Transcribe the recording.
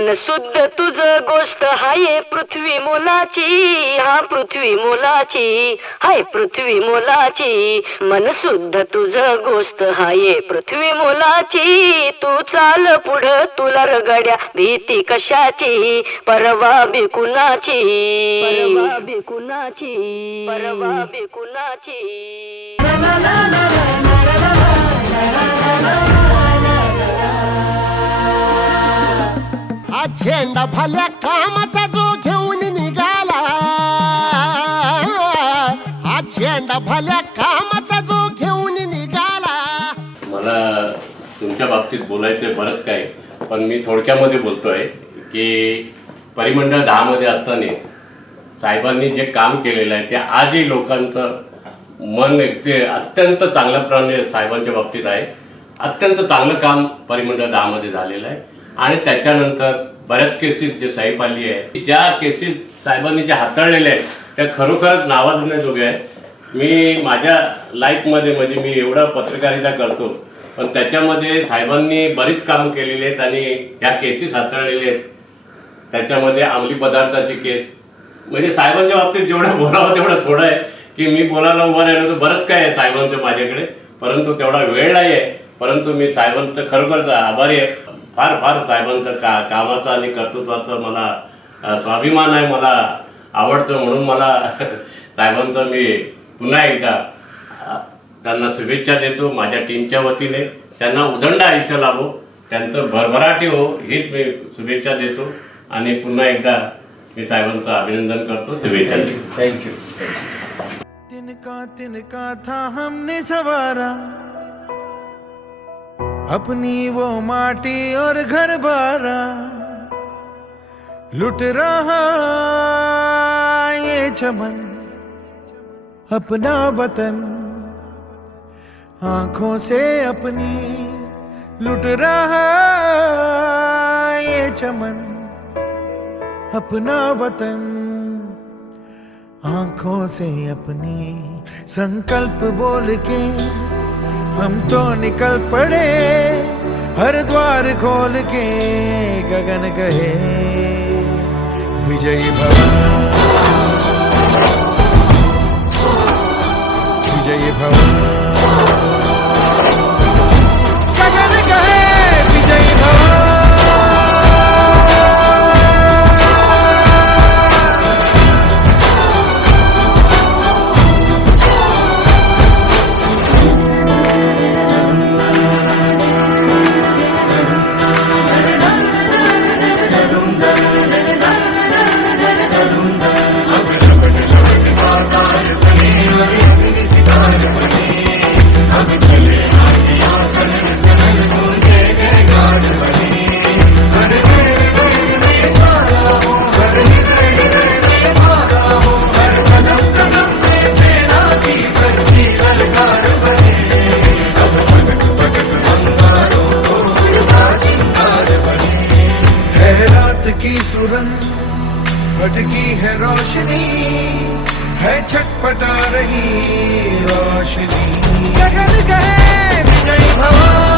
मन शुद्ध तुझ गोष्ट हाय पृथ्वी मोलाची, हा पृथ्वी मोलाची, हाय पृथ्वी मोलाची. मन शुद्ध तुझ गोष्ट हाय पृथ्वी मोलाची. तू चाल पुढं तुला रगड्या भीती कशाची, परवा बी कुणाची, परवा बी कुणाची, परवा बी कुणाची. आज झेंडा भल्या कामाचा जो घेऊन निघाला, आज झेंडा भल्या कामाचा जो घेऊन निघाला. मला तुमच्या बाबतीत बोलायचं बरंच काय, पण मी थोडक्यामध्ये बोलतोय की परिमंडळ 10 मध्ये असताना साहेबांनी जे काम केलेलं आहे ते आजही लोकांचं मन अत्यंत चांगल्या प्रमाणे साहेबांच्या बाबतीत आहे. अत्यंत चांगलं काम परिमंडळ 10 मध्ये झालेलं आहे. आणि त्याच्यानंतर बऱ्याच केसेस जे साहेब आली आहे, ज्या केसेस साहेबांनी ज्या हाताळलेल्या आहेत त्या खरोखरच नावाजण्याजोग्या आहेत. मी माझ्या लाईफमध्ये म्हणजे मी एवढं पत्रकारिता करतो, पण त्याच्यामध्ये साहेबांनी बरीच कामं केलेली आहेत आणि ह्या केसेस हाताळलेल्या आहेत. त्याच्यामध्ये अंमली पदार्थाची केस, म्हणजे साहेबांच्या बाबतीत जेवढं बोलावं तेवढं थोडं आहे की मी बोलायला उभं राहिलो तर बरंच काय आहे साहेबांचं माझ्याकडे, परंतु तेवढा वेळ नाही आहे. परंतु मी साहेबांचं खरोखरच आभारी आहे. फार फार साहेबांचं कामाचा आणि कर्तृत्वाचं मला स्वाभिमान आहे, मला आवडतं. म्हणून मला साहेबांचं मी पुन्हा एकदा त्यांना शुभेच्छा देतो माझ्या टीमच्या वतीने. त्यांना उदंड आयुष्य लाभो, त्यांचं भरभराटी हो हीच मी शुभेच्छा देतो. आणि पुन्हा एकदा मी साहेबांचं अभिनंदन करतो, शुभेच्छा देतो. थँक्यू. तिनका था हमने सवारा अपनी वो माटी और घर बारा, लुट रहा ये चमन अपना वतन आंखों से अपनी, लुट रहा ये चमन अपना वतन आंखों से अपनी. संकल्प बोल के हम तो निकल पड़े, हर द्वार खोल के गगन कहे विजयी भव, विजयी भव, गगन कहे विजयी भव. की सुरंग भटकी है रोशनी, है छटपटा रही रोशनी, गगन कहे विजयी भव.